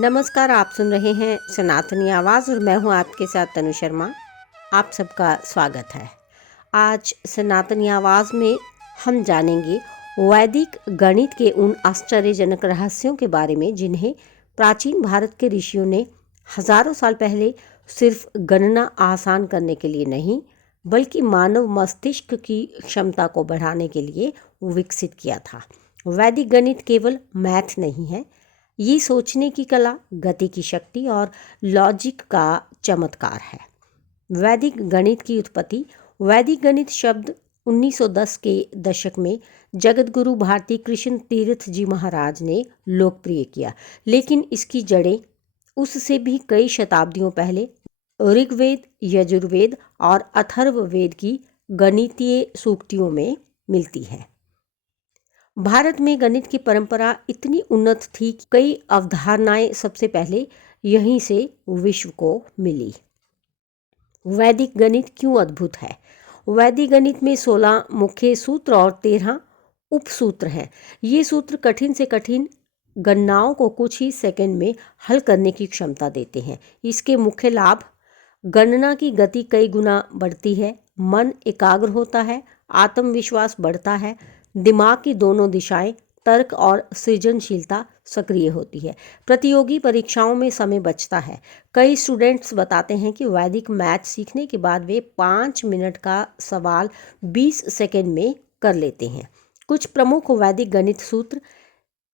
नमस्कार, आप सुन रहे हैं सनातनी आवाज़ और मैं हूं आपके साथ तनु शर्मा। आप सबका स्वागत है। आज सनातनी आवाज़ में हम जानेंगे वैदिक गणित के उन आश्चर्यजनक रहस्यों के बारे में जिन्हें प्राचीन भारत के ऋषियों ने हजारों साल पहले सिर्फ गणना आसान करने के लिए नहीं बल्कि मानव मस्तिष्क की क्षमता को बढ़ाने के लिए विकसित किया था। वैदिक गणित केवल मैथ नहीं है, ये सोचने की कला, गति की शक्ति और लॉजिक का चमत्कार है। वैदिक गणित की उत्पत्ति। वैदिक गणित शब्द 1910 के दशक में जगतगुरु भारती कृष्ण तीर्थ जी महाराज ने लोकप्रिय किया, लेकिन इसकी जड़ें उससे भी कई शताब्दियों पहले ऋग्वेद, यजुर्वेद और अथर्ववेद की गणितीय सूक्तियों में मिलती है। भारत में गणित की परंपरा इतनी उन्नत थी कि कई अवधारणाएं सबसे पहले यहीं से विश्व को मिली। वैदिक गणित क्यों अद्भुत है? वैदिक गणित में 16 मुख्य सूत्र और 13 उपसूत्र हैं। ये सूत्र कठिन से कठिन गणनाओं को कुछ ही सेकंड में हल करने की क्षमता देते हैं। इसके मुख्य लाभ: गणना की गति कई गुना बढ़ती है, मन एकाग्र होता है, आत्मविश्वास बढ़ता है, दिमाग की दोनों दिशाएं तर्क और सृजनशीलता सक्रिय होती है, प्रतियोगी परीक्षाओं में समय बचता है। कई स्टूडेंट्स बताते हैं कि वैदिक मैथ सीखने के बाद वे 5 मिनट का सवाल 20 सेकंड में कर लेते हैं। कुछ प्रमुख वैदिक गणित सूत्र: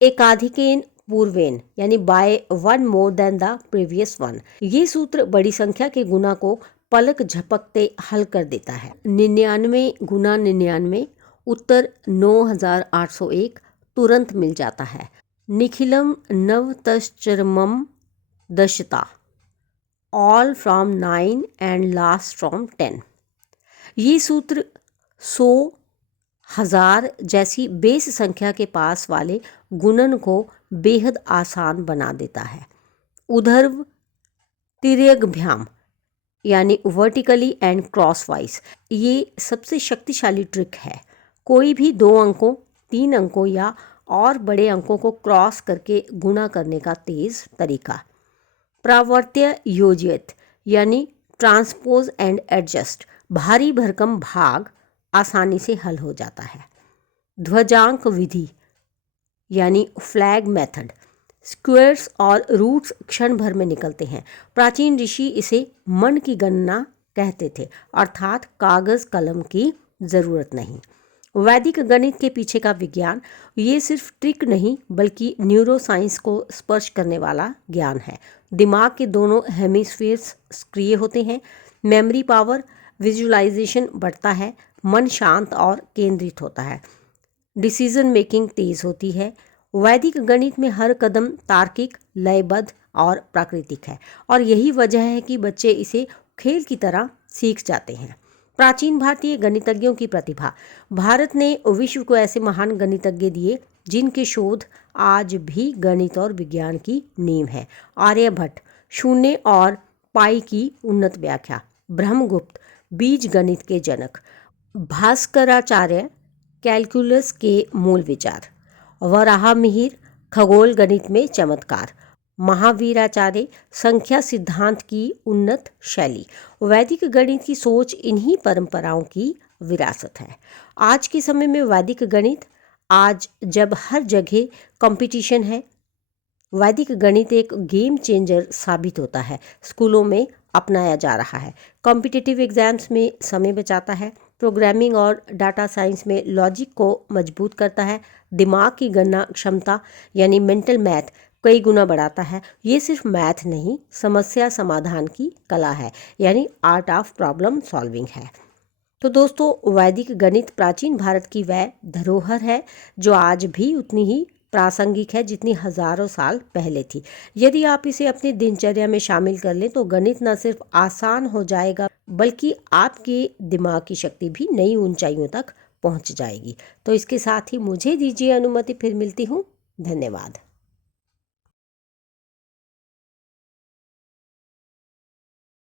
एकाधिकेन पूर्वेन यानी by 1 more than the previous one. ये सूत्र बड़ी संख्या के गुना को पलक झपकते हल कर देता है। 99 गुना 99 उत्तर 9801 तुरंत मिल जाता है। निखिलम नवतश्चरमम दशता, all from 9 and last from 10। ये सूत्र 100, 1000 जैसी बेस संख्या के पास वाले गुणन को बेहद आसान बना देता है। उधर्व तिर्यग्भ्याम यानी वर्टिकली एंड क्रॉसवाइज, ये सबसे शक्तिशाली ट्रिक है। कोई भी 2 अंकों, 3 अंकों या और बड़े अंकों को क्रॉस करके गुणा करने का तेज तरीका। प्रावर्त्य योज्यत यानी ट्रांसपोज एंड एडजस्ट, भारी भरकम भाग आसानी से हल हो जाता है। ध्वजांक विधि यानी फ्लैग मेथड, स्क्वायर्स और रूट्स क्षण भर में निकलते हैं। प्राचीन ऋषि इसे मन की गणना कहते थे, अर्थात कागज कलम की जरूरत नहीं। वैदिक गणित के पीछे का विज्ञान, ये सिर्फ ट्रिक नहीं बल्कि न्यूरोसाइंस को स्पर्श करने वाला ज्ञान है। दिमाग के दोनों हेमिस्फीयर्स सक्रिय होते हैं, मेमोरी पावर, विजुअलाइजेशन बढ़ता है, मन शांत और केंद्रित होता है, डिसीजन मेकिंग तेज होती है। वैदिक गणित में हर कदम तार्किक, लयबद्ध और प्राकृतिक है और यही वजह है कि बच्चे इसे खेल की तरह सीख जाते हैं। प्राचीन भारतीय गणितज्ञों की प्रतिभा। भारत ने विश्व को ऐसे महान गणितज्ञ दिए जिनके शोध आज भी गणित और विज्ञान की नींव है। आर्यभट्ट, शून्य और पाई की उन्नत व्याख्या। ब्रह्मगुप्त, बीज गणित के जनक। भास्कराचार्य, कैलकुलस के मूल विचार। वराहमिहिर, खगोल गणित में चमत्कार। महावीराचार्य, संख्या सिद्धांत की उन्नत शैली। वैदिक गणित की सोच इन्हीं परंपराओं की विरासत है। आज के समय में वैदिक गणित, आज जब हर जगह कंपटीशन है, वैदिक गणित एक गेम चेंजर साबित होता है। स्कूलों में अपनाया जा रहा है, कॉम्पिटिटिव एग्जाम्स में समय बचाता है, प्रोग्रामिंग और डाटा साइंस में लॉजिक को मजबूत करता है, दिमाग की गणना क्षमता यानी मेंटल मैथ कई गुना बढ़ाता है। ये सिर्फ मैथ नहीं, समस्या समाधान की कला है, यानी आर्ट ऑफ प्रॉब्लम सॉल्विंग है। तो दोस्तों, वैदिक गणित प्राचीन भारत की वह धरोहर है जो आज भी उतनी ही प्रासंगिक है जितनी हजारों साल पहले थी। यदि आप इसे अपनी दिनचर्या में शामिल कर लें तो गणित न सिर्फ आसान हो जाएगा बल्कि आपके दिमाग की शक्ति भी नई ऊंचाइयों तक पहुंच जाएगी। तो इसके साथ ही मुझे दीजिए अनुमति, फिर मिलती हूँ। धन्यवाद।